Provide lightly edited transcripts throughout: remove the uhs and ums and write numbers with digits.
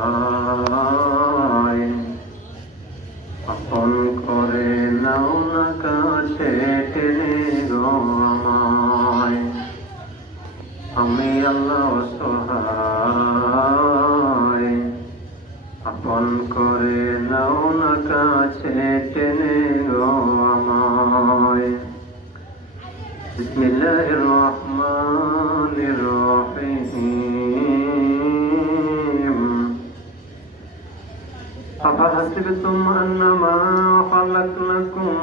অসহায় আপন করে নাও না কাছে টেনে গো আমায়। আমি আল্লাহ অসহায় আপন করে নাও না কাছে টেনে গো আমায়। বিসমিল্লাহির রহমানির রহিম। أفحسبتم أنما خلقناكم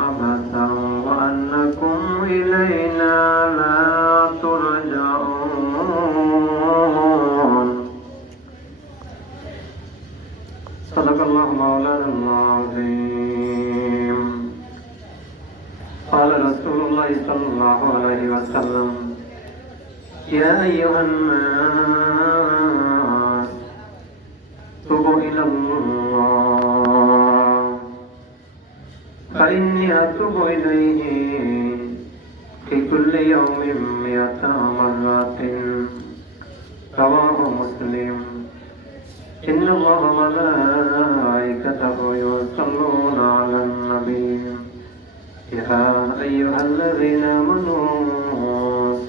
عبثا وأنكم إلينا لا ترجعون صدق الله مولانا العظيم. قال رسول الله صلى الله عليه وسلم يا أيها الناس توبوا إلى الله فإني أتوب إليه في كل يوم 100 مرة رواه مسلم. إن الله وملائكته يصلون على النبي يا أيها الذين آمنوا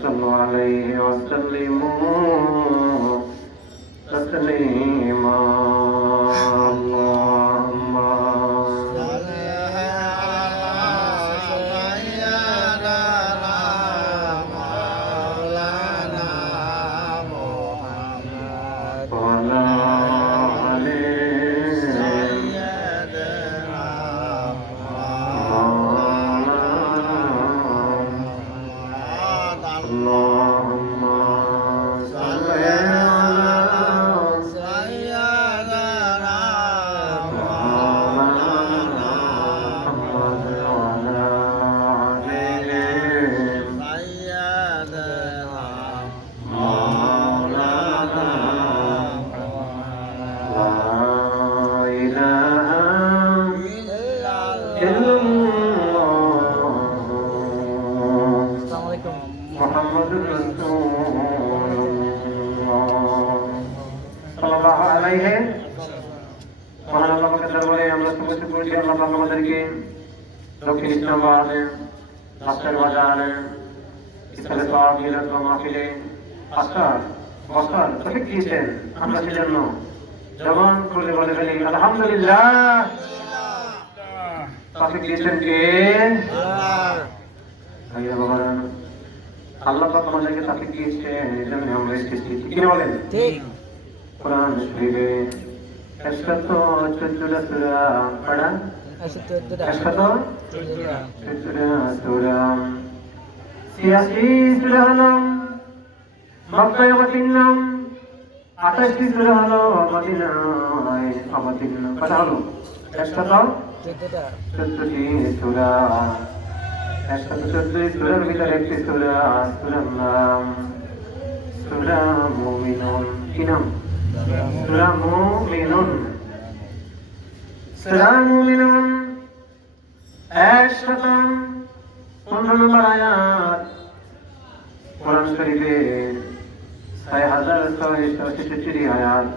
صلوا عليه وسلموا تسليما. اللهم صل على سيدنا مولانا محمد وعلى آل سيدنا مولانا. اللهم صل মুহাম্মাদুর রাসূলুল্লাহ সাল্লাল্লাহু আলাইহি মহান আল্লাহর দরবারে আমরা সমস্ত করেছি। আল্লাহ পাক আমাদেরকে দক্ষিণ ইসলামাবাদে মাস্টার বাজারে ইসলামে পাওয়া মিলাদ মাহফিলে আসার বসার তৌফিক দিয়েছেন। আমরা সেজন্য জবান খুলে বলে ফেলি আলহামদুলিল্লাহ। তৌফিক দিয়েছেন কে? আল্লাহ। আল্লাহ পাক আমাদেরকে তৌফিক দিয়েছেন, এজন্য আমরা এসেছি। কি বলেন? ঠিক। কোরআন শরীফে 114 সূরা পড়া 114 সূরা 86 সূরা হলো মক্কায় অবতীর্ণ, 28টি সূরা হলো মদিনায় অবতীর্ণ। কত হলো? 114টি সূরা। 114টি সূরার ভিতরে একটি সূরা, সূরার নাম সূরা মুমিনুন। কি নাম? সূরা মুমিনুন। সূরা মুমিনুন 115 নম্বর আয়াত। কোরআন শরীফে 6663 আয়াত।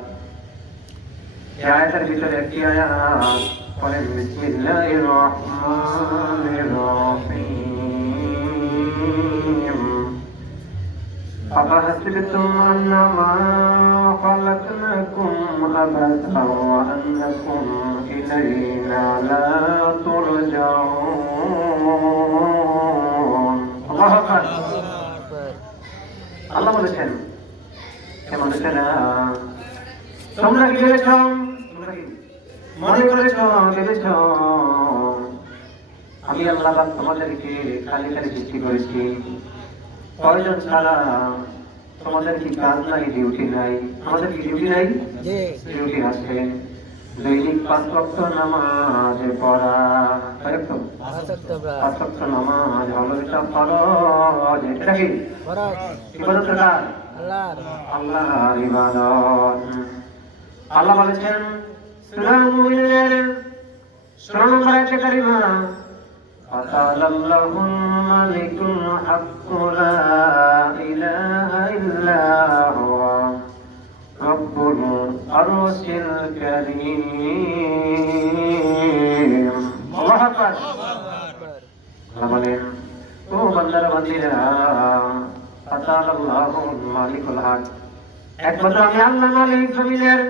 এই আয়াতের ভিতরে একটি আয়াত পড়েন বিসমিল্লাহির রহমানির রহিম। أفحسبتم أنما خلقناكم عبثا وأنكم إلينا لا ترجعون. الله أكبر. আল্লাহ বলেছেন কেমন না তোমরা কি ভেবেছ, মনে করেছ, ভেবেছ আমি আল্লাহ তোমাদেরকে খালি খালি সৃষ্টি করেছি, প্রয়োজন ছাড়া। তোমাদের কি কাজ নাই, ডিউটি নাই? আমাদের কি ডিউটি নাই? ডিউটি আছে। দৈনিক 5 ওয়াক্ত নামাজ পড়া। 5 ওয়াক্ত নামাজ হলো এটা ফরজ। এটা কি ইবাদত? আল্লাহর ইবাদত। আল্লাহ বলেছেন সূরা মুমিনের 16 নম্বর আয়াতে কারিমা وقال الله الملك الحق لا إله إلا هو আরশিল কারীম। আল্লাহু আকবার। আল্লাহ বলেন, ও বান্দারা বান্দিরা, আতাআল্লাহুল মালিকুল হক, একমাত্র আমি আল্লাহ মালিক জমিনের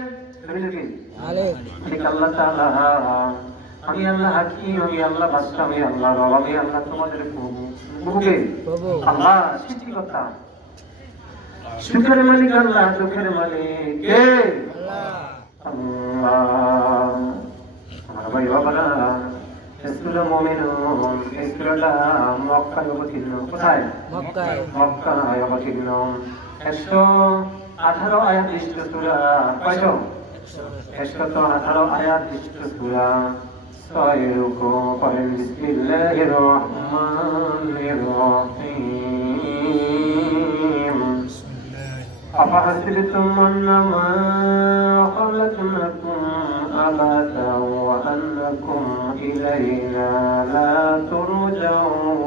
মালিক আল্লাহ তাআলা। আমি আল্লাহ হাকিম, আমি আল্লাহ বাদশা, আমি আল্লাহ রব, আমি আল্লাহ তোমাদের প্রভু। আল্লাহ সৃষ্টিকর্তা। সুখের মালিক আল্লাহ, দুঃখের মালিক কে? আল্লাহ। আমার ভাই বাবারা, সূরা মুমিনুন এই সূরাটা মক্কায় অবতীর্ণ। কোথায়? মক্কায় অবতীর্ণ। 118 আয়াত বিশিষ্ট সূরা। কয়শো? 118 আয়াত বিশিষ্ট সূরা। 6 রুকু পড়েন। বিসমিল্লাহির রহমানির রহিম। أفحسبتم أنما خلقناكم عبثا وأنكم إلينا لا ترجعون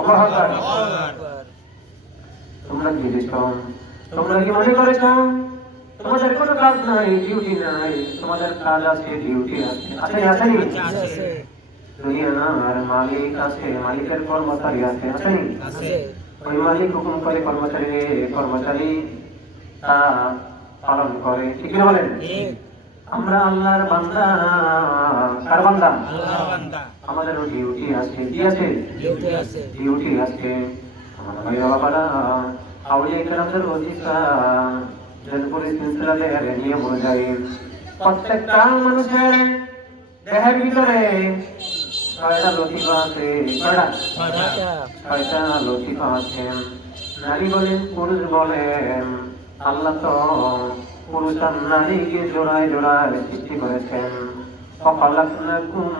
الله أكبر তোমরা কি দেখছো? তোমরা কি মনে করেছো তোমাদের কোনো কাজ নাই, ডিউটি নাই? তোমাদের কাজ আছে, ডিউটি আছে। আছে দুনিয়ার মালিক আছে, মালিকের কর্মচারী আছে। আছে ওই মালিক হুকুম করে, কর্মচারী তা পালন করে। ঠিক না বলেন? আমরা আল্লাহর বান্দা। কার বান্দা? আমাদেরও ডিউটি আছে। কি আছে? ডিউটি আছে। আমার ভাই বাবারা, আউলিয়া কেরামদের ওজিফা জনপুরি সিলসিলার নিয়ম অনুযায়ী প্রত্যেকটা মানুষের দেহের ভিতরে 6টা লতিফা আছে। ছয়টা লতিফা আছে। নারী বলেন, পুরুষ বলেন, আল্লাহ তো পুরুষ আর নারীকে জোড়ায় জোড়ায় সৃষ্টি করেছেন। ফাখালাকনাকুম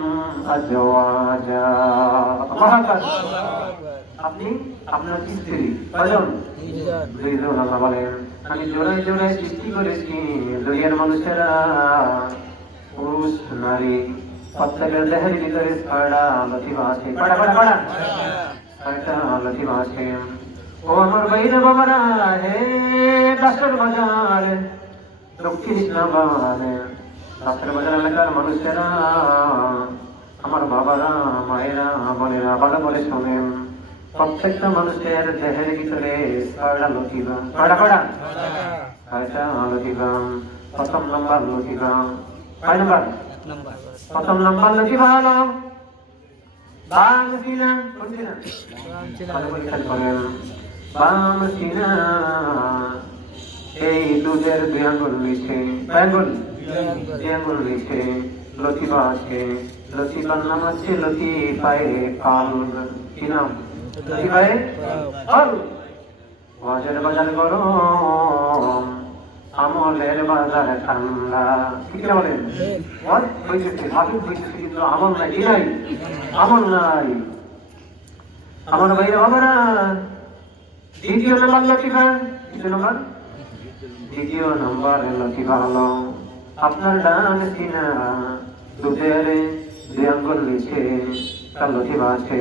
আজওয়াজা। আপনি আপনার স্ত্রী কয়জন? দুইজন। আল্লাহ বলেন, আমি জোড়ায় জোড়ায় সৃষ্টি করেছি দুনিয়ার মানুষেরা, পুরুষ নারী। প্রত্যেকের দেহের ভিতরে 6টা লতিফা আছে। ছয়টা লতিফা আছে। ও আমার ভাইরা বাবারা, হে দাসের বাজার, দক্ষিণ ইসলামাবাদ দাসের বাজার এলাকার মানুষেরা, আমার বাবারা, মায়েরা, বোনেরা, ভালো করে শোনেন। প্রত্যেকটা মানুষের দেহের ভিতরে 6টা লতিফা। ছয়টা লতিফা। প্রথম নম্বর লতিফা। কয় নম্বর? প্রথম নম্বর লতিফা হলো বাম সিনা। কোন সিনা? এই দুধের 2 আঙ্গুল নিচে, দুই আঙ্গুল নিচে লতিফা আছে। লতিফার নাম হচ্ছে লতিফায়ে কলব। কি নাম? লতিফায়ে কলব। ওয়াজের বাজার গরম, আমলের বাজার ঠান্ডা। ঠিক না বলেন? কিন্তু আমল নাই। কি নাই? আমল নাই। আমার ভাইরা বাবারা, দ্বিতীয় নম্বর লতিফা। দ্বিতীয় নম্বর লতিফা হলো আপনার ডান সিনা, দুধের 2 আঙ্গুল নিচে তার লতিফা আছে।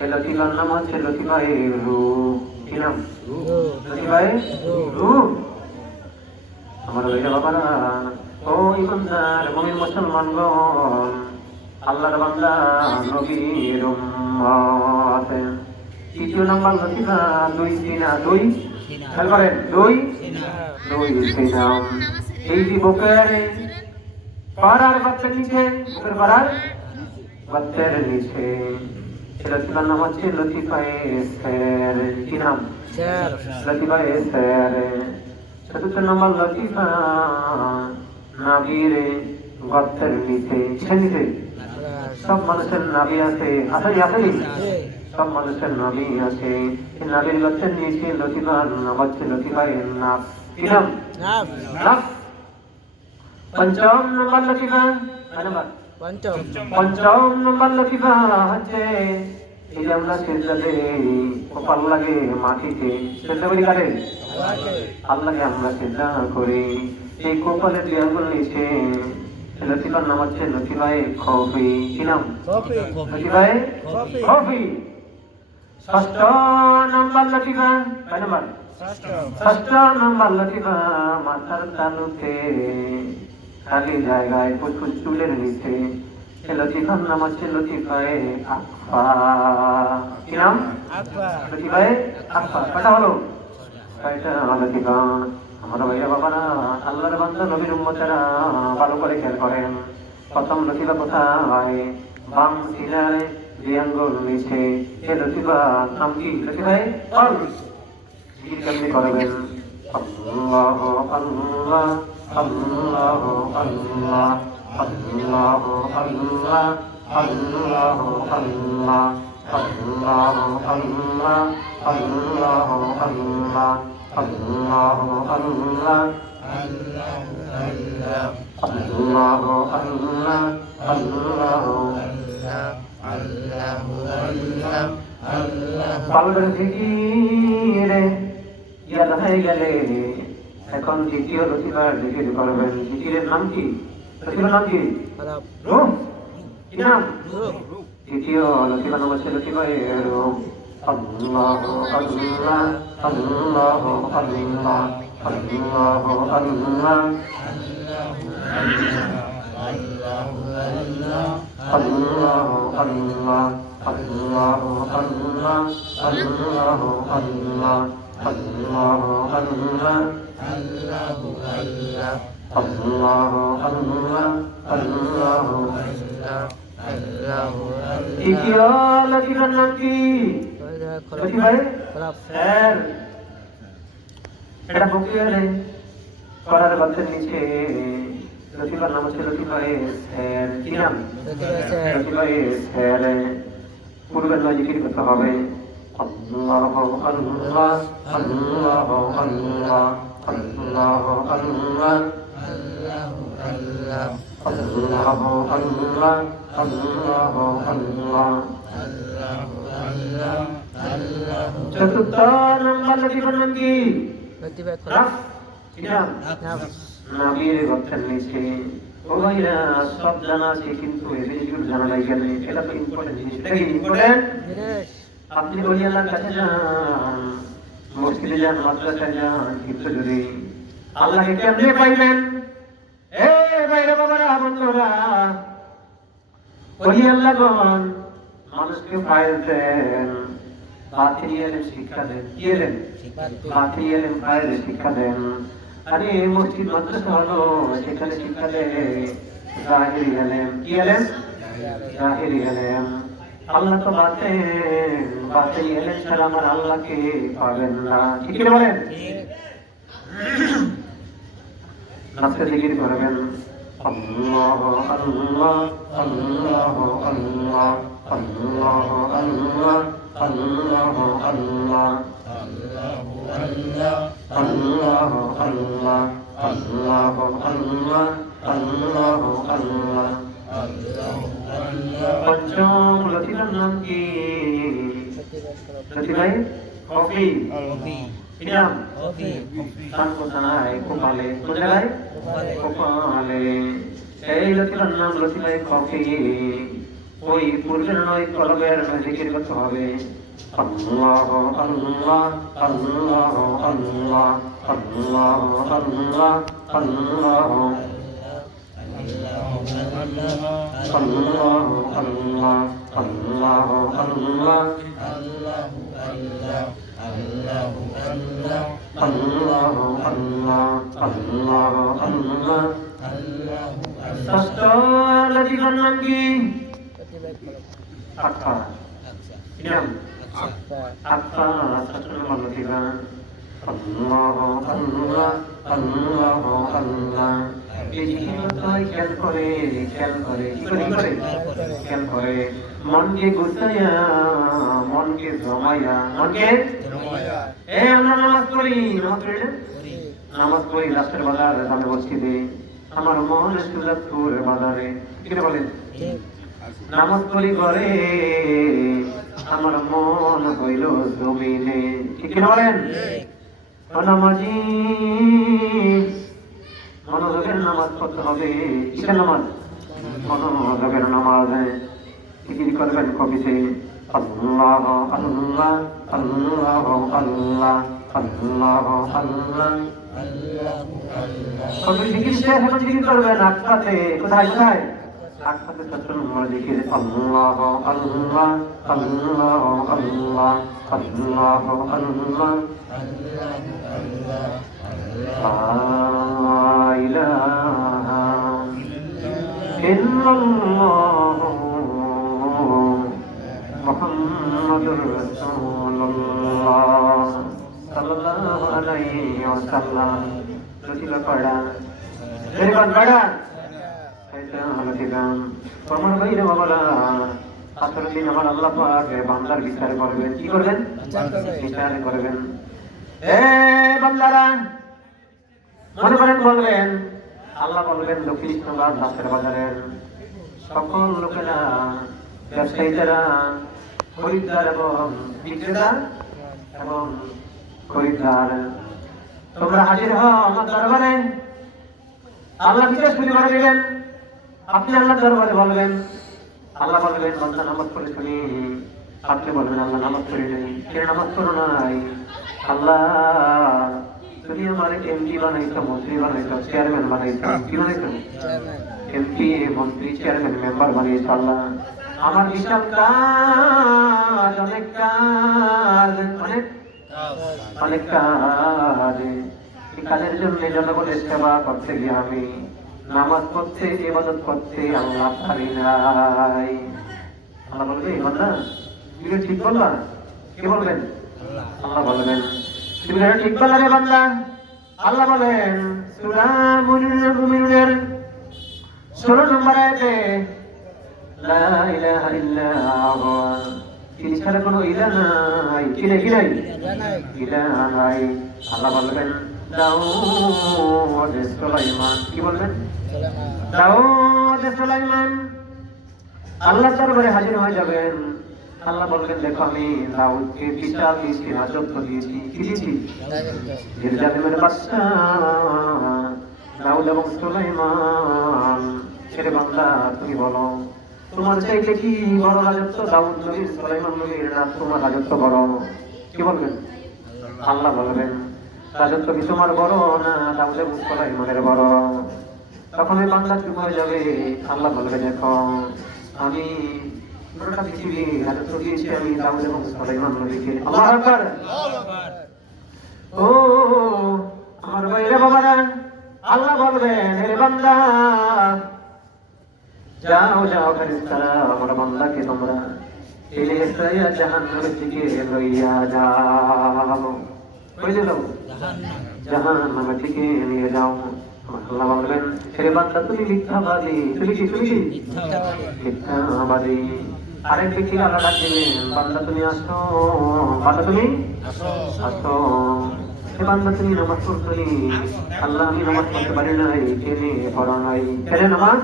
এই লতিফার নাম হচ্ছে লতিফায়ে রূহ। কি নাম? লতিফায়ে রূহ। আমার ভাইরা বাবারা, ও ইমানদার মুমিন মুসলমানগণ, আল্লাহর বান্দা, নবীর উম্মত। তৃতীয় নম্বর লতিফা 2 সিনা। 2 খেয়াল করেন, 2 সিনা। এই যে বুকের পাড়ার বাচ্চার নিচে, বুকের পাড়ার বাচ্চার নিচে লতিফার নাম হচ্ছে লতিফায়ে সের। কি নাম? লতিফায়ে সের। চতুর্থ নম্বর লতিফা নাভির গর্তের নিচে। কিসের নিচে? সব মানুষের নাভি আছে। আসেনি? সব মানুষের নাভি আছে। এই নাভির গর্তের নিচে লতিফার নাম হচ্ছে লতিফায়ে নাফ। কি নাম? নাফ। পঞ্চম নম্বর লতিফা। পঞ্চম নম্বর লতিফা হচ্ছে এই যে আমরা সেজদা দেই, কপাল লাগে মাটিতে। সেজদা করি কারে? আল্লাহকে আমরা সেজদা করি। এই কপালের 2 আঙ্গুল নিচে লতিফার নাম হচ্ছে লতিফায়ে খফি। কি নাম? লতিফায়ে খফি। ষষ্ঠ নম্বর লতিফা। কয় নম্বর? ষষ্ঠ নাম্বার লতিফা মাথার তালুতে খালি জায়গায় ফুটফুট চুলের নিচে এ লতিফার নাম হচ্ছে লতিফায়ে আকফা। কি নাম? লতিফায়ে আকফা। কটা হলো? কয়টা লতিফা? আমরা ভাইয়া বাবারা, আল্লাহর বান্দা নবীর উম্মতেরা ভালো করে খেয়াল করেন। প্রথম লতিফা কোথায়? বাম সিনায় দুই আঙ্গুল নিচে। এ লতিফা নাম কি? লতিফায়ে জিকির কেমনি করবেন? আল্লাহ আল্লাহ আল্লাহ আল্লাহ আল্লাহ আল্লাহ আল্লাহ আল্লাহ আল্লাহ আল্লাহ আল্লাহ আল্লাহ আল্লাহ আল্লাহ আল্লাহ আল্লাহ পালবেন জিকিরে ইয়াদ হয়ে গেলে এখন দ্বিতীয় লতিফার জিকির করবেন। জিকিরের নাম কি? লতিফার নাম কি? রূহ। কি নাম? দ্বিতীয় লতিফার নাম হচ্ছে লতিফায়ে রূহ। আল্লাহ আল্লাহ আল্লাহ আল্লাহ আল্লাহ আল্লাহ আল্লাহ আল্লাহ আল্লাহ আল্লাহ আল্লাহ আল্লাহ আল্লাহ আল্লাহ আল্লাহ আল্লাহ আল্লাহ। তৃতীয় লতিফার নাম কি? লতিফায়ে ফেল। এটা বকিয়ালে করার গাছের নিচে লতিফার নাম হচ্ছে লতিফায়ে ফেল। কি নাম? লতিফায়ে ফেল। পূর্বের নয় জিকির করতে হবে। আল্লাহ আল্লাহ আল্লাহ আল্লাহ আল্লাহ আল্লাহ আল্লাহ আল্লাহ আল্লাহ আল্লাহ। চতুর্থ নাম্বার লতিফার নাম কি? নবীর গঠন নিচে। ও ভাইরা, সব জানা আছে কিন্তু এগুলো জানা নাই কেন? এটা তো ইম্পর্টেন্ট জিনিস। এটা কি ইম্পর্টেন্ট? আপনি বলি আল্লাহর কাছে যান, মসজিদে যান, মাদ্রাসায় যান, কিন্তু যদি আল্লাহকে কেমনে পাইবেন? এ ভাইরা বাবারা বন্ধুরা, বলি আল্লাহগণ মানুষকে ফাইল দেন, বাতিল এলেম শিক্ষা দেন। কি এলেম? বাতিল এলেম ফাইল শিক্ষা দেন। আরে মসজিদ মাদ্রাসা হলো, সেখানে শিক্ষা দেয় জাহিরি এলেম। কি এলেম? জাহিরি এলেম। আল্লাহ তো বাতিল এলেম ছাড়া আমার আল্লাহকে পাবেন না। ঠিক কি বলেন? আজকে জিকির করবেন আল্লাহ আল্লাহ আল্লাহ আল্লাহ আল্লাহ আল্লাহ আল্লাহ আল্লাহ আল্লাহ আল্লাহ আল্লাহ আল্লাহ আল্লাহ আল্লাহ। পঞ্চম লতিফার নাম কি? লতিফায়ে কফি। কি নাম? স্থান কোথায়? কোপালে। কোন জায়গায়? কোপালে। এই লতিফার নাম লতিফায়ে কফি। ওই পূর্বের নয় কলবের জিকির করতে হবে। আল্লাহ আল্লাহ আল্লাহ আল্লাহ আল্লাহ আল্লাহ আল্লাহ আল্লাহ আল্লাহ আল্লাহ আল্লাহ আল্লাহ আল্লাহ আল্লাহ। ষষ্ঠ লতিফার নাম কি? আকফা। কি নাম? আকফা। ষষ্ঠ নাম্বার লতিফা। আল্লাহ আল্লাহ আল্লাহ আল্লাহ। এই জিকিরটাই খেয়াল করে খেয়াল করে কি করে খেয়াল করে মনকে গুছাইয়া, মনকে জমাইয়া, মনকে আমরা নামাজ পড়ি, নামাজ পড়ি রাস্তার বাজার দামে মসজিদে, আমার মন সুজাতপুর বাজারে। কি বলেন? নামাজ পড়ি ঘরে, আমার মন হইল জমিনে। ঠিক কিনা বলেন? নামাজি মনোযোগের নামাজ পড়তে হবে। কিসের নামাজ? মনোযোগের নামাজ। জিকির করবেন কবিতে আল্লাহ আল্লাহ আল্লাহ আল্লাহ আল্লাহ আল্লাহ কবি জিকির শেষ এখন জিকির করবেন আটপাতে কোথায় কোথায় আটপাতে সত্তর নম্বর জিকির আল্লাহ আল্লাহ আল্লাহ আল্লাহ আল্লাহ আল্লাহ লা ইলাহা ইল্লাল্লাহ মুহাম্মাদুর রাসূলুল্লাহ সাল্লাল্লাহু আলাইহি ওয়াসাল্লাম রসিলা পড়া এরকম পড়া এটা হলদিগাম তোমার ভাইরে বাবারা আসলে দিন আমার আল্লাহ পাক বান্দার বিচার করবেন কি করবেন বিচার করবেন এ বান্দারা মনে করেন বলবেন আল্লাহ বলবেন দক্ষিণ ইসলামাবাদ রাস্তার বাজারের সকল লোকেরা ব্যবসায়ীরা খরিদ্দার এবং বিক্রেতা এবং খরিদ্দার তোমরা হাজির হও আমার দরবারে আল্লাহ বিচার শুরু করে দিবেন আপনি আল্লাহ দরবারে বলবেন আল্লাহ বলবেন বান্দা নামাজ পড়ে শুনি আপনি বলবেন আল্লাহ নামাজ পড়ে নেই কে নামাজ পড়ো নাই আল্লাহ তুমি আমার এমপি বানাইছো মন্ত্রী বানাইছো চেয়ারম্যান বানাইছো কি বানাইছো এমপি মন্ত্রী চেয়ারম্যান মেম্বার বানিয়েছো আল্লাহ আমার বিশাল কাজ অনেক কাজ অনেক কাজ এই কাজের জন্য জনগণের সেবা করতে গিয়ে আমি নামাজ পড়তে ইবাদত করতে আল্লাহ পারি নাই আল্লাহ বলবে বান্দা তুমি ঠিক বললা কে বলবেন আল্লাহ বলবেন তুমি ঠিক বললা রে বান্দা আল্লাহ বলেন সূরা মুমিনুনের 16 নম্বর আয়াতে লা ইলাহা ইল্লা হুয়া তিনি ছাড়া কোনো ইলাহ নাই কি নাই ইলাহ নাই আল্লাহ বলবেন দাউদ সুলাইমান কি বলবেন দাউদ সুলাইমান আল্লাহ দরবারে হাজির হয়ে যাবেন আল্লাহ বলবেন দেখো আমি দাউদকে বিশাল রাজত্ব দিয়েছি কি দিয়েছি জেরুজালেমের বাদশা দাউদ এবং সুলাইমান ছেড়ে বান্দা তুমি বলো তোমার চাইতে কি বড় রাজত্ব দাউদ নবীর সুলাইমান নবীর না তোমার রাজত্ব বড় কি বলবেন আল্লাহ বলবেন রাজত্ব কি তোমার বড় না দাউদ এবং সুলাইমানের বড় তখন ওই বান্দা চুপ হয়ে যাবে আল্লাহ বলবে দেখো আমি পুরোটা পৃথিবী রাজত্ব দিয়েছি আমি দাউদ এবং সুলাইমান নবীকে আল্লাহু আকবার ও আমার ভাইরা বাবারা আল্লাহ বলবেন হে বান্দা যাও যাও ফেরেশতারা আমার বান্দাকে তোমরা ঠেলে হেঁচড়াইয়া জাহান্নামের দিকে লইয়া যাও কই যাও জাহান্নামের দিকে নিয়ে যাও আল্লাহ বলবেন হে বান্দা তুমি মিথ্যাবাদী তুমি কি মিথ্যাবাদী আরেক ব্যক্তি আল্লাহ ডাক দিবেন বান্দা তুমি আসো বান্দা তুমি আসো হে বান্দা তুমি নামাজ পড়ছনি আল্লাহ আমি নামাজ পড়তে পারি নাই কেনে পড়া নাই কেনে নামাজ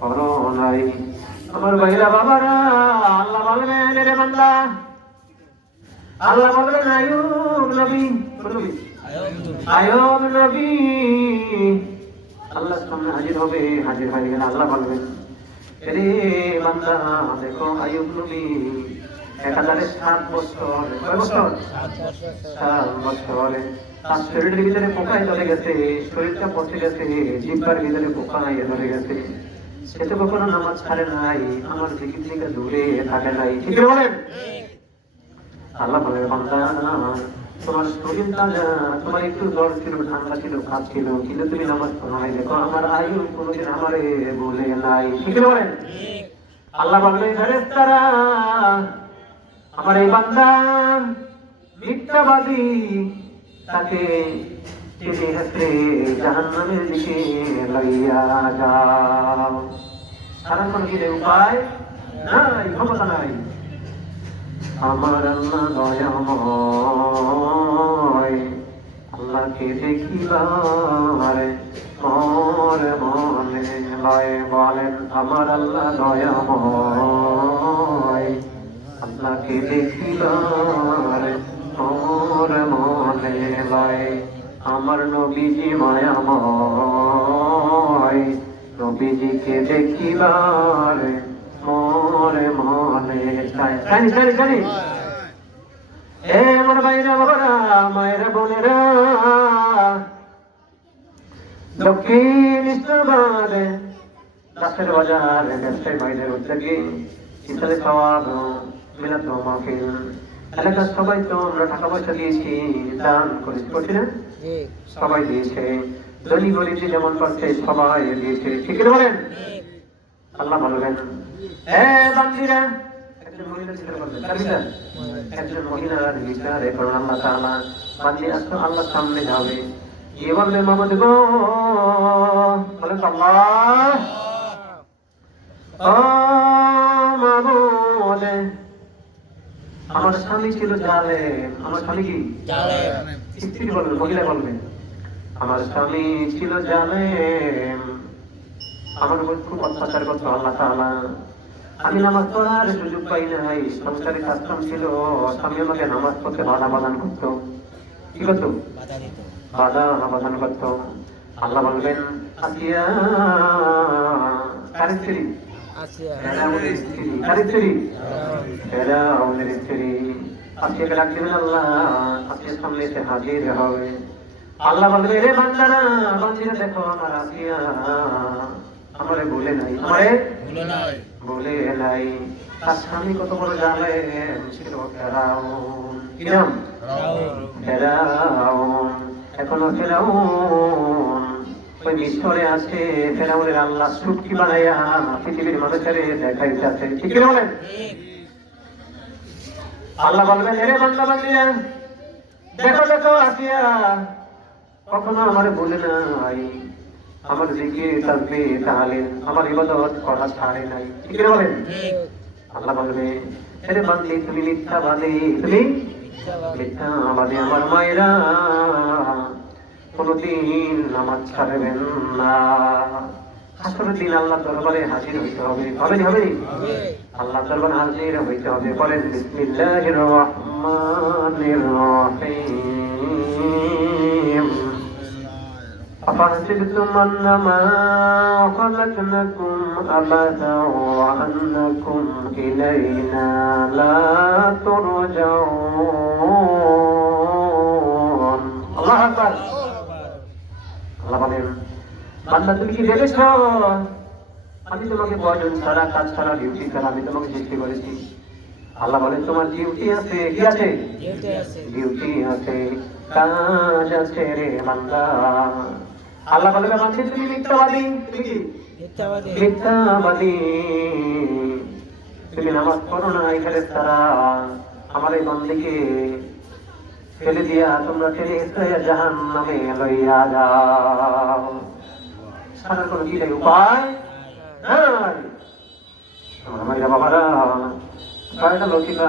পড়ো নাই আমার ভাইরা বাবারা আল্লাহ বলবেন রে বান্দা আল্লাহ বলবেন আইয়ুব নবী আইয়ুব নবী আল্লাহর সামনে হাজির হবে হাজির হয়ে গেলে আল্লাহ বলবেন রে বান্দা দেখো আইয়ুব নবী 1007 বছর কয় বছর 7 বছরে তার শরীরের ভিতরে পোকায় ধরে গেছে শরীরটা পচে গেছে জিহ্বার ভিতরে পোকায় ধরে গেছে সে তো কখনো নামাজ ছাড়ে নাই আমার জিকির থেকে দূরে থাকে নাই ঠিক বলেন আল্লাহ বলে বান্দা তোমার শরীর তাজা তোমার একটু জ্বর ছিল ঠান্ডা ছিল কাজ ছিল কিন্তু তুমি নামাজ পড়ো নাই দেখো আমার আয়ু কোনোদিন আমারে বলে নাই ঠিক বলেন আল্লাহ বলবে ফেরেশতারা আমার এই বান্দা মিথ্যাবাদী তাকে টেনে হেঁচড়ে জাহান্নামের দিকে লইয়া যাও সারাক্ষণ কি উপায় নাই ক্ষমতা নাই আমার আল্লাহ দয়াময় আল্লাহকে দেখিবার মোর মনে লয় বলেন আমার আল্লাহ দয়াময় আল্লাহকে দেখিবার মোর মনে লয় আমার নবীজি মায়াময় নবীজিকে দেখিবার মোর মনে চায় জানি এ আমার ভাইরা বাবারা মায়েরা বোনেরা দক্ষিণ ইসলামাবাদে রাস্তার বাজার ব্যবসায়ী ভাইদের উদ্যোগে ইফতারে খাওয়াব মিলাদ মাহফিল এলাকার সবাই তো আমরা টাকা পয়সা দিয়েছি দান করেছি করছি না সবাই দিয়েছে ধনী গরিব যেমন করছে সবাই দিয়েছে ঠিক না বলেন আল্লাহ বলবেন বান্দিরা একজন মহিলা চিন্তা করবেন একজন মহিলার বিচারে করুন আল্লাহ তাআলা বান্দি আসতো আল্লাহর সামনে যাবে গিয়ে বলবে মাহমুদ গো বলেন আল্লাহ ও মাহমুদ আমার স্বামী ছিল জালেম আমার স্বামী কি জালেম স্ত্রী বলবে মহিলা বলবে আমার স্বামী ছিল জালেম আমার উপর খুব অত্যাচার করতো আল্লাহ তাআলা আমি নামাজ পড়ার সুযোগ পাই নাই সংসারে কাজকাম ছিল স্বামী আমাকে নামাজ পড়তে বাধা প্রদান করতো কি করতো বাধা প্রদান করতো আল্লাহ বলবেন আসিয়া কার স্ত্রী ফেরাউনের স্ত্রী কার স্ত্রী ফেরাউনের স্ত্রী আসিয়াকে ডাক দিবেন আল্লাহ আসিয়ার সামনে এসে হাজির হবে আল্লাহ বলবে রে বান্দারা বান্দিরা দেখো আমার আসিয়া আমারে বলে নাই আমারে বলে নাই তার স্বামী কত বড় জালেম ছিল ফেরাউন কি নাম ফেরাউন এখনো ফেরাউন ওই মিশরে আছে ফেরাউনের আল্লাহ সুটকি বানাইয়া পৃথিবীর মানুষের দেখাইতে আছে ঠিক কি বলেন আল্লাহ বলবেন রে বান্দা বান্দিরা দেখো দেখো আসিয়া কখনো আমারে বলে নাই আমার জিকির তাসবিহ তাহলিল আমার ইবাদত করা ছাড়ে নাই ঠিক কি বলেন আল্লাহ বলবে রে বান্দি তুমি মিথ্যাবাদী তুমি মিথ্যাবাদী আমার মায়েরা কোনদিন নামাজ ছাড়বেন না হাসরের দিন আল্লাহ দরবারে হাজির হইতে হবে হবে না হবে আল্লাহ দরবারে হাজির হইতে হবে বলেন বিসমিল্লাহির রহমানির রহিম أفحسبتم أنما خلقناكم عبثا وأنكم إلينا لا ترجعون الله أكبر আল্লাহ বলেন বান্দা তুমি কি ভেবেছো আমি তোমাকে বয়জন ছাড়া কাজ ছাড়া ডিউটি ছাড়া আমি তোমাকে সৃষ্টি করেছি আল্লাহ বলেন তোমার ডিউটি আছে কি আছে ডিউটি আছে কাজ আছে রে বান্দা আল্লাহ বলে বান্দি তুমি মিথ্যাবাদী তুমি কি মিথ্যাবাদী তুমি নামাজ পড়ো না এখানে তারা আমার এই বান্দিকে ফেলে দিয়া তোমরা ঠেলে জাহান্নামে লইয়া যাও ছাড়ার কোনো কি উপায় আমার বাবারা কয়টা লতিকা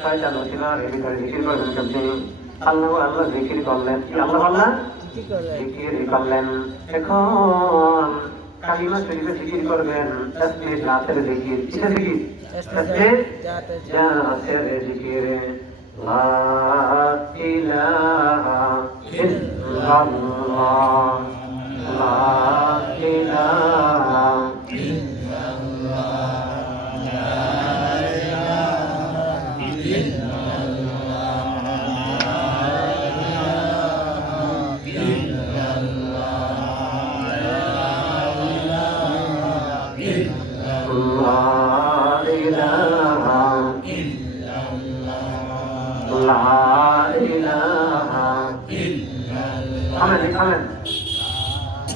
কয়টা লতিকার এর ভিতরে জিকির করবেন কেমনি আল্লাহ আল্লাহ জিকির করলেন কি আল্লাহ আল্লাহ জিকির করলেন এখন কালিমা শরীফে জিকির করবেন তাসবিহ রাতের জিকির কিসের জিকির তাসবিহ জাতের জিকির লা ইলাহা ইল্লাল্লাহ লা ইলাহা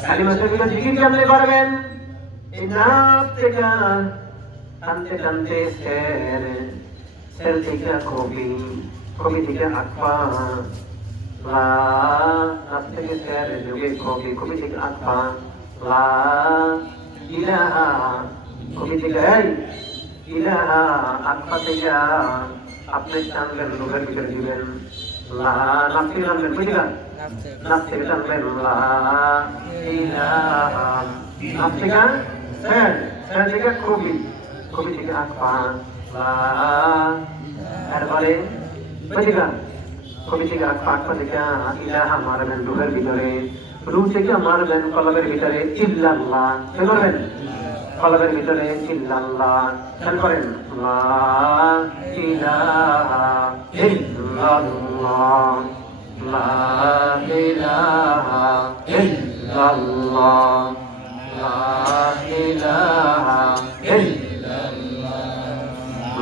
কালিমা শরীফে জিকির কেমনে করবেন এই নাম থেকে টানতে টানতে সের থেকে কবি থেকে আকফা লা নাম থেকে সের যুগে কবি থেকে আকফা লা ইলাহা কবি থেকে ইলাহা আকফা থেকে আপনি টানবেন লোকের ভিতরে দিবেন লা নাম থেকে টানবেন বুঝলেন নাফসে টানবেন লা ইলাহা নাম থেকে সের থেকে কবি থেকে আকফা লা এরপরে বুঝলেন কবি থেকে আকফা থেকে ইলাহা মারবেন রুহের ভিতরে রু থেকে মারবেন কলবের ভিতরে ইল্লাল্লাহ কি করবেন কলবের ভিতরে ইল্লাল্লাহ খেয়াল করেন লা ইলাহা ইল্লাল্লাহ লা ইলাহা ইল্লাল্লাহ লা ইলাহা ইল্লাল্লাহ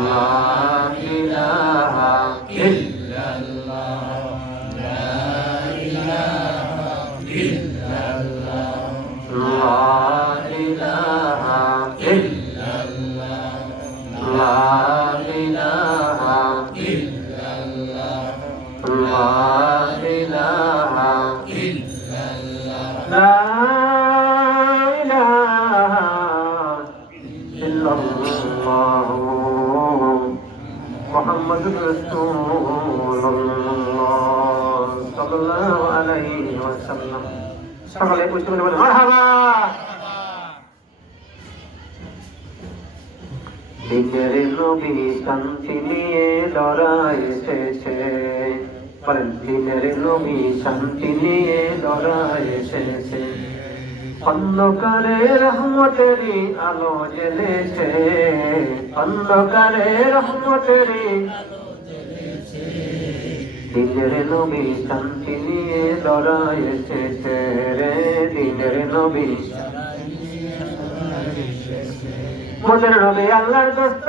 লা ইলাহা ইল্লাল্লাহ লা ইলাহা ইল্লাল্লাহ লা ইলাহা ইল্লাল্লাহ লা ইলাহা ইল্লাল্লাহ লা ইলাহা ইল্লাল্লাহ লা ইলাহা ইল্লাল্লাহ মুহাম্মাদুর রাসূলুল্লাহ সাল্লাল্লাহু আলাইহি ওয়াসাল্লাম। সকলে পুষ্টি করে বলেন মারহাবা। দিনের নবী শান্তি নিয়ে লড়াই এসেছে, বলেন দিনের নবী শান্তি নিয়ে লড়াই এসেছে, অন্ধকারে রহমতেরই আলো জ্বেলেছে, অন্ধকারে রহমতেরই আলো জ্বেলেছে, দিনের নবী শান্তি নিয়ে লড়াই এসেছে রে, দিনের নবী মোদের নবী আল্লাহর দোস্ত,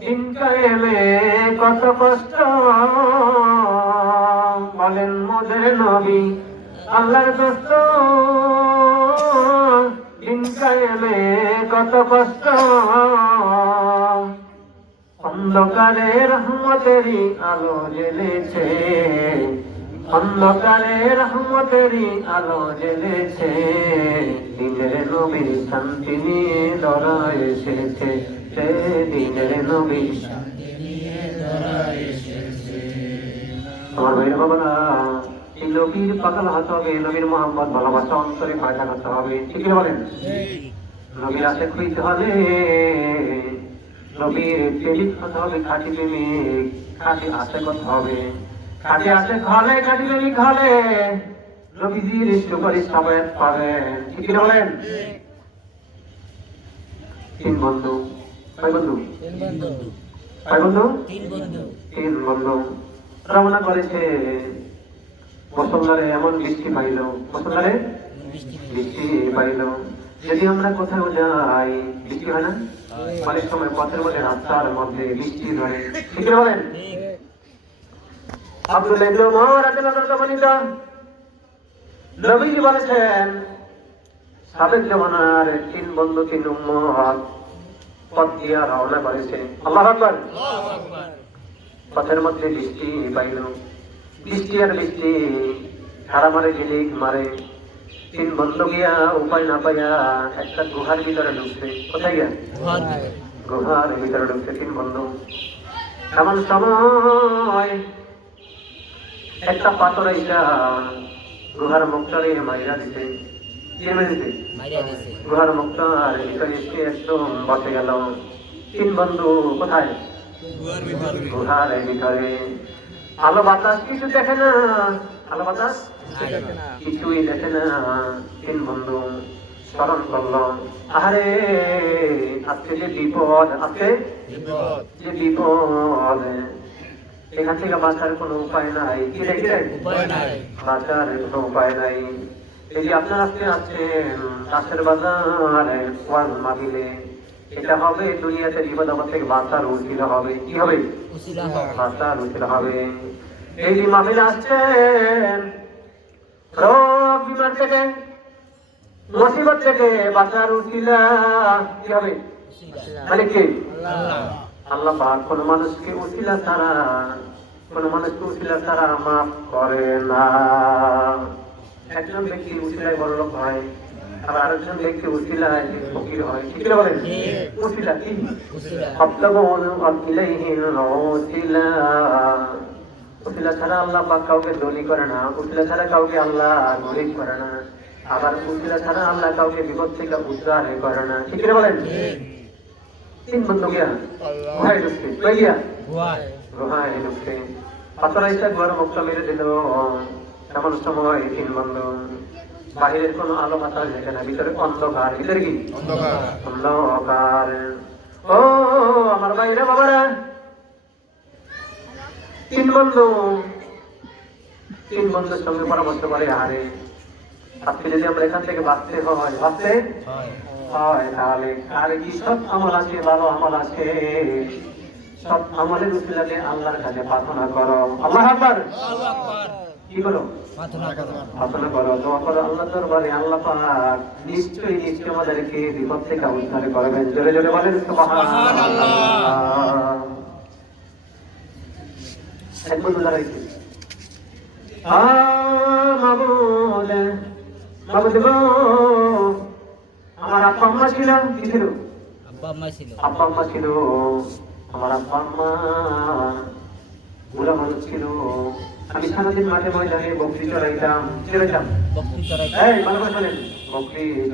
দিন কায়েমে কত কষ্ট, বলেন মোদের নবী আল্লাহর দোস্ত, দিন কায়েমে কত কষ্ট, অন্ধকারে রহমতেরই আলো জ্বেলেছে, অন্ধকারে রহমতেরই আলো জ্বেলেছে, দিনের নবী শান্তি নিয়ে লড়াই এসেছে, সে দিনের নবী শান্তি নিয়ে লড়াই এসেছে। আমার ভাইরা বাবারা, এই নবীর পাগল হতে হবে, নবীর মোহাম্মদ ভালোবাসা অন্তরে পয়দা করতে হবে, ঠিক না বলেন? নবীর আশেক হইতে হলে নবীর প্রেমিক হতে হবে, খাঁটি প্রেমিক, খাঁটি আশেক হতে হবে, খাঁটি আশেক হলে, খাঁটি প্রেমিক হলে নবীজির সুপারিশ সবাই পাবেন, ঠিক না বলেন? তিন বন্ধু, কয় বন্ধু? কয় বন্ধু? তিন বন্ধু রওনা করেছে মুসলমানে, এমন বৃষ্টি পাইল, মুসলমানে বৃষ্টি পাইল। যদি আমরা কোথাও যাই বৃষ্টি হয় না, অনেক সময় পথের মধ্যে রাস্তার মধ্যে বৃষ্টি ধরে, ঠিক না বলেন? আব্দুল্লাহ ইবনে উমর রাদিয়াল্লাহু তাআলা নবীজি বলেছেন, সাবেক জামানার তিন বন্ধু, তিন উম্মত পথ দিয়া রওনা করেছে, আল্লাহু আকবার। পথের মধ্যে বৃষ্টি পাইল, বৃষ্টি আর বৃষ্টি, ধারা মারে, ঝিলিক মারে। তিন বন্ধু গিয়া উপায় না পাইয়া একটা গুহার ভিতরে ঢুকছে, কোথায় গিয়া? গুহার ভিতরে ঢুকছে তিন বন্ধু। এমন সময় একটা পাথর আইসা গুহার মুখটারে মাইরা দিছে, গুহার মুখটার ভিতরে এসে একদম বসে গেল। তিন বন্ধু কোথায়? গুহার ভিতরে। আলো বাতাস কিছু দেখে না, আলো বাতাস কিছুই দেখে না। তিন বন্ধু স্মরণ করলো, আরে আজকে যে বিপদ, আজকে যে বিপদ, এখান থেকে বাঁচার কোনো উপায় নাই, কি দেখলেন? বাঁচার কোনো উপায় নাই। এই যে আপনার আজকে আছেন কাছের বাজারে ওয়াজ মাহফিলে, এটা হবে দুনিয়াতে বিপদ আপদ থেকে বাঁচার উসিলা হবে, কি হবে? বাঁচার উসিলা হবে। এই যে মাহফিলে আসছেন রোগ বিমার থেকে, মুসিবত থেকে বাঁচার উসিলা কি হবে? মানে কি? আল্লাহ পাক কোন মানুষকে উসিলা ছাড়া, কোন মানুষকে উসিলা ছাড়া মাফ করে না। একজন ব্যক্তি উসিলায় বড়লোক হয়, আবার আরেকজন ব্যক্তি উসিলায় ফকির হয়, ঠিক না বলেন? উসিলা কি? উসিলা ছাড়া আল্লাহ পাক কাউকে ধনী করে না, উসিলা ছাড়া কাউকে আল্লাহ গরিব করে না, আবার উসিলা ছাড়া আল্লাহ কাউকে বিপদ থেকে উদ্ধার করে না, ঠিক না বলেন? তিন বন্ধু গিয়া গুহায় ঢুকছে, কই গিয়া? গুহায় ঢুকছে। পাথর আইসা গুহার মুখটা মেরে দিল। এমন সময় তিন বন্ধু বাহিরের কোনো আলো বাতাস দেখে না, ভিতরে অন্ধকার। ভিতরে কি অন্ধকার। ও আমার বাইরে বাবারা, তিন বন্ধুর সঙ্গে পরামর্শ করে, আরে আজকে যদি আমরা এখান থেকে বাঁচতে হয় তাহলে আর কি সৎ আমল আছে, ভালো আমল আছে, সৎ আমলের উসিলাতে আল্লাহর কাছে প্রার্থনা করো। আল্লাহু আকবার। কি করো? প্রার্থনা করো, দোয়া করো আল্লাহর দরবারে। আল্লাহ পাক নিশ্চয়ই আমাদেরকে বিপদ থেকে উদ্ধার করবেন। জোরে জোরে বলেন সুবহানাল্লাহ। এক বন্ধু দাঁড়াইছে, মাবুদ গো, আমার আব্বা আম্মা ছিল, কি ছিল? আব্বা আম্মা ছিল। আমার আব্বা আম্মা বুড়া মানুষ ছিল। আমি সারাদিন মাঠে ময়দানে বকরি চড়াইতাম। বকরি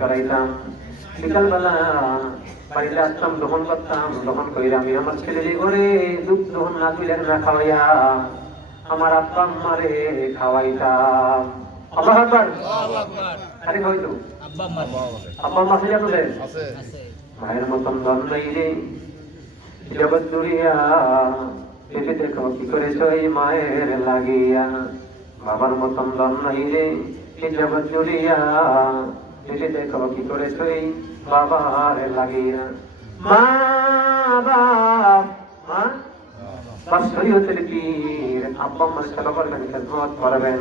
চড়াইতাম। বিকালবেলা বাড়িতে আসতাম, দহন করতাম। দহন কইরা আমি আমার ছেলে ঘরে দুধ দহন না তুলে না খাওয়াইয়া আমার আব্বা আম্মারে খাওয়াইতাম। আল্লাহু আকবার। আরে হয়তো আব্বা আম্মা আছে আপনাদের? মায়ের মতন ধন নাই রে জগৎ দুনিয়া, ভেবে দেখো কি করেছো এই মায়ের লাগিয়া। বাবার মতন ধন নাই রে জগৎ দুনিয়া, ভেবে দেখো কি করেছো এই বাবার লাগিয়া। মা বাপ শরীয়তের পীর, আব্বা আম্মার সেবা করবেন, খেদমত করবেন।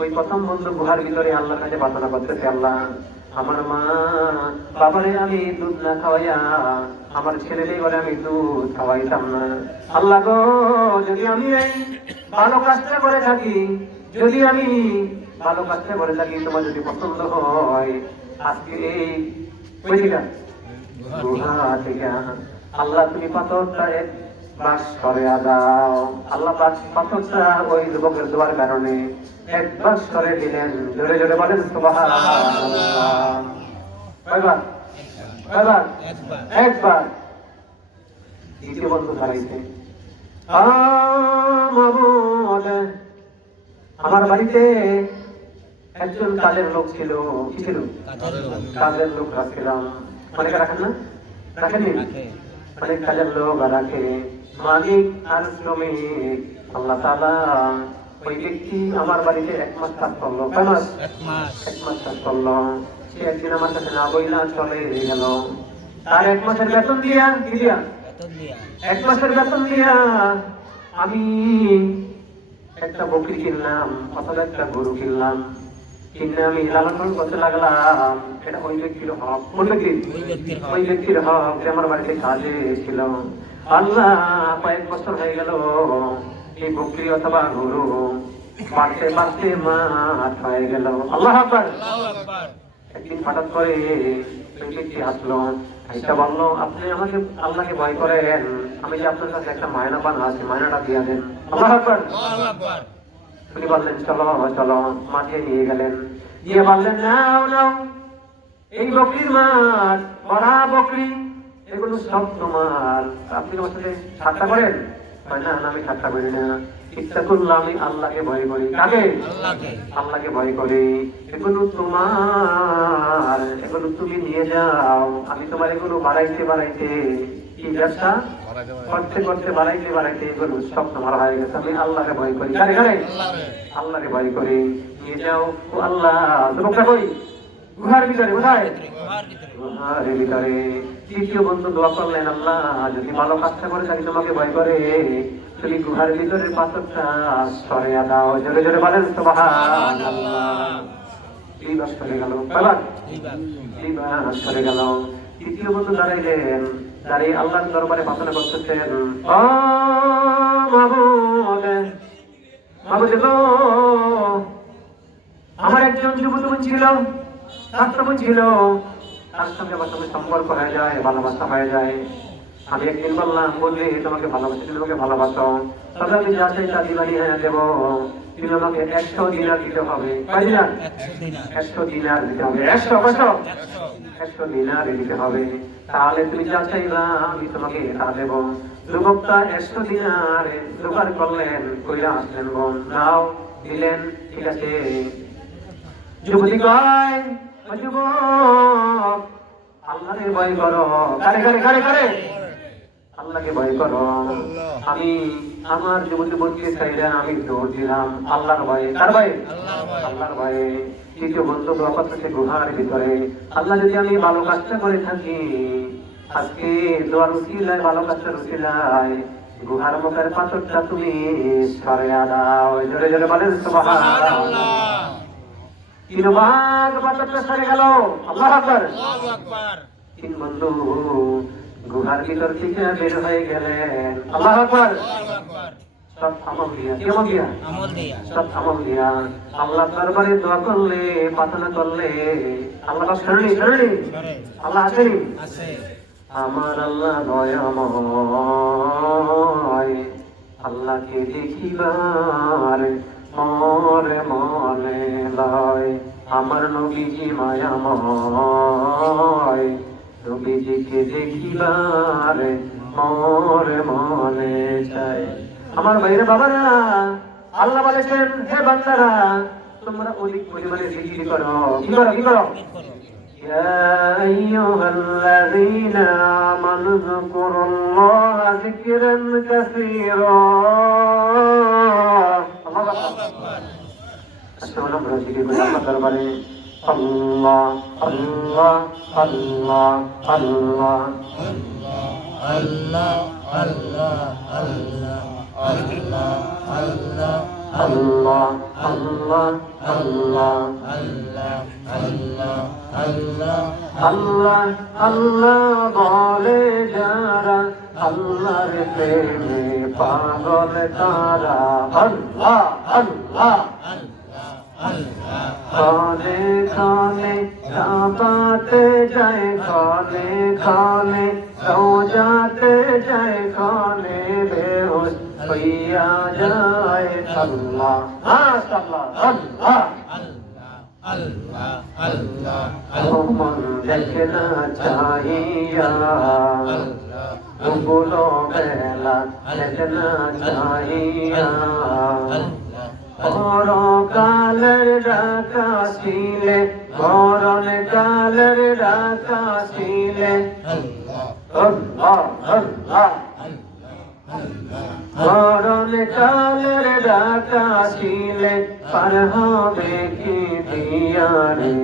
ওই প্রথম বন্ধু গুহার ভিতরে আল্লাহর কাছে প্রার্থনা করতেছে, আল্লাহ আমার মা বাবারে আমি দুধ না খাওয়াইয়া আমার ছেলেরে বলে আমি দুধ খাওয়াইতাম না। আল্লাহ গো, যদি আমি এই ভালো কাজটা করে থাকি, তোমার যদি পছন্দ হয়, আজকে এই গুহা থেকে আল্লাহ তুমি পাথরটা বাস করে দাও। আল্লাহ পাথরটা ওই যুবকের দোয়ার কারণে এক বাস করে দিলেন। জোরে জোরে বলেন সুবহানাল্লাহ। একবার। দ্বিতীয় বন্ধু দাঁড়াইছে, আমার বাড়িতে একজন কাজের লোক ছিল। কি ছিল? কাজের লোক রাখছিলাম। অনেকে রাখেন না? রাখেননি? অনেক কাজের লোক রাখে, মালিক আর শ্রমিক। আল্লাহ তাআলা ওই ব্যক্তি আমার বাড়িতে 1 মাস কাজ করলো। কয় মাস? 1 মাস কাজ করলো। সে একদিন আমার কাছে না বইলা চলে গেল। তার 1 মাসের বেতন দিয়া, কি দিয়া? 1 মাসের বেতন দিয়া আমি একটা বকরি কিনলাম অথবা একটা গরু কিনলাম। কিনে আমি লালন পালন করতে লাগলাম। এটা ওই ব্যক্তির হক। কোন ব্যক্তির? ওই ব্যক্তির হক যে আমার বাড়িতে কাজে ছিল। আল্লাহ, কয়েক বছর হয়ে গেল এই বকরি অথবা গরু বাড়তে বাড়তে মাঠ হয়ে গেল। আল্লাহু আকবার। একদিন হঠাৎ করে ওই ব্যক্তি আসলো, এটা বললো, আপনি আমাকে আল্লাহকে ভয় করেন, আমি যে আপনার কাছে একটা মায়না পান আছে, মায়নাটা দিয়ে দেন। আল্লাহু আকবার। উনি বললেন, চলো চলো। মাঠে নিয়ে গেলেন, গিয়ে বললেন, নাও এই বকরির মাঠ, বড়া বকরি, এগুলো সব তোমার। আপনি আমার সাথে ঠাট্টা করেন? না, আমি ঠাট্টা করি না, ইচ্ছা করলাম আমি আল্লাহকে ভয় করি। কাকে? আল্লাহকে ভয় করি। এগুলো তোমার, এগুলো তুমি নিয়ে যাও। আমি তোমার এগুলো বাড়াইতে কি ব্যবসা করতে বাড়াইতে এগুলো সব তোমার হয়ে গেছে। আমি আল্লাহকে ভয় করি। আল্লাহকে ভয় করি। নিয়ে যাও। ও আল্লাহ, যুবকটা কই? গুহার ভিতরে। কোথায়? গুহার ভিতরে। তৃতীয় বন্ধু দোয়া করলেন, আল্লাহ, যদি ভালো কাজটা করে থাকি, তোমাকে ভয় করে, তুমি গুহার ভিতরের পাথরটা সরিয়ে দাও। জোরে জোরে বলেন সুবহানাল্লাহ। এই বাস সরে গেল। সরে গেল। তৃতীয় বন্ধু দাঁড়াইলেন, দাঁড়িয়ে আল্লাহর দরবারে প্রার্থনা করতেছেন, ও মাবুদ গো, আমার একজন যুবক ছিল, ছাত্র ছিল, তার সঙ্গে আমার সঙ্গে সম্পর্ক হয়ে যায়, ভালোবাসা হয়ে যায়। আমি একদিন বললাম, বললি তোমাকে ভালোবাসি, তোমাকে ভালোবাসো, তবে আমি যা চাই তা দিবানি হয়ে দেব। তুমি আমাকে 100 দিনার দিতে হবে। 100 দিনার দিতে হবে। 100 দিনার দিতে হবে। তাহলে তুমি যা চাইবা আমি তোমাকে তা দেব। যুবকটা 100 দিনার জোগাড় করলেন, কইরা আসলেন, বোন নাও, দিলেন। ঠিক আছে, যুবতী কয় ও যুবক আল্লাহকে ভয় করো কারে আল্লাহকে ভয় করো আমি আমার যুবতী বলতে চাইলে আমি দৌড় দিলাম আল্লাহর ভয়ে কার ভয়ে আল্লাহর ভয়ে তৃতীয় বন্ধু দোয়া করতেছে গুহার ভিতরে আল্লাহ যদি আমি ভালো কাজটা করে থাকি আজকে দোয়ার উচিলায় ভালো কাজটার উচিলায় গুহার মুখের পাথরটা তুমি সরিয়ে দাও জোরে জোরে বলেন সুবহানাল্লাহ তিন ভাগ পাথরটা সরে গেল আল্লাহু আকবার তিন বন্ধু গুহার ভিতর থেকে বের হয়ে গেলেন আল্লাহু আকবার সব আমল দিয়া কেমন দিয়া সব আমল দিয়া আল্লাহ দরবারে দোয়া করলে প্রার্থনা করলে আল্লাহ শরণি আল্লাহ আছেন আমার আল্লাহ দয়াময় আল্লাহকে দেখিবার মরে মনে লয় আমার নবীজি মায়াময় নবীজিকে দেখিবার মরে মনে চায় আমার ভাইরা বাবারা আল্লাহ বলেছেন হে বান্দারা তোমরা অধিক পরিমাণে জিকির করো কি করো يا أيها الذين آمنوا اذكروا الله ذكرا كثيرا الله أكبر أشهد أن لا إله إلا الله الله الله الله الله الله الله الله الله আল্লাহ আল্লাহ বলে যারা আল্লাহর প্রেমে পাগল তারা আল্লাহ আল্লাহ খানে খানে কাঁপাতে যায় খানে রোজাতে যায় খানে বেহুশ হইয়া যায় আল্লাহ আল্লাহ আল্লাহ Allah Allah Allah देखना चाहिए बोलो बेला देखना चाहिए और कालर राका सीले गौरन कालर राका सीले Allah Allah গরম কালের ডাকা ছিলে পার হবে কি দিয়া রে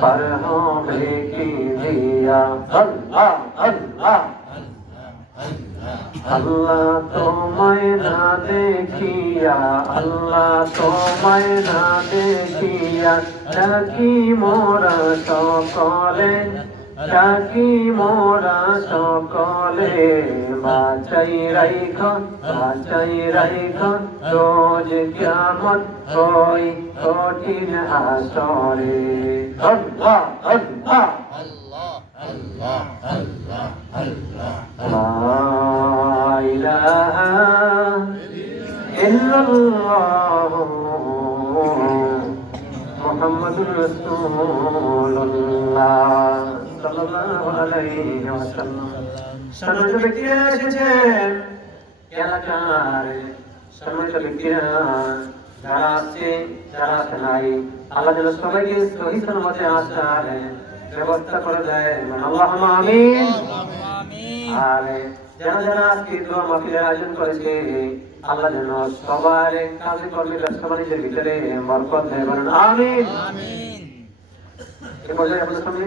পার হবে কি দিয়া আল্লাহ আল্লাহ আল্লাহ তোমায় না দেখিয়া আল্লাহ তোমায় না দেখিয়া ডাকি মোরা সকলে ডাকি মোরা সকলে বাঁচাই রাইখ রোজ কিয়ামত হই কঠিন হাসরে আল্লাহ আল্লাহ আল্লাহ আল্লাহ আল্লাহ লা ইলাহা ইল্লাল্লাহ মুহাম্মাদুর রাসূলুল্লাহ সাল্লাল্লাহু আলাইহি ওয়াসাল্লাম সম্মানিত ব্যক্তিরা এসেছেন এলাকার সম্মানিত ব্যক্তিরা যারা আছে যারা নাই আল্লাহ যেন সবাইকে সহি সলামতে আসার ব্যবস্থা করে দেয় আল্লাহুম্মা আমিন আর যারা আজকে দোয়া মাহফিলের আয়োজন করেছে আল্লাহ যেন সবার কাজে কর্মে ব্যবসা বাণিজ্যের ভিতরে বরকত দেয় বলেন আমিন আমিন। এ পর্যায়ে আপনাদের সামনে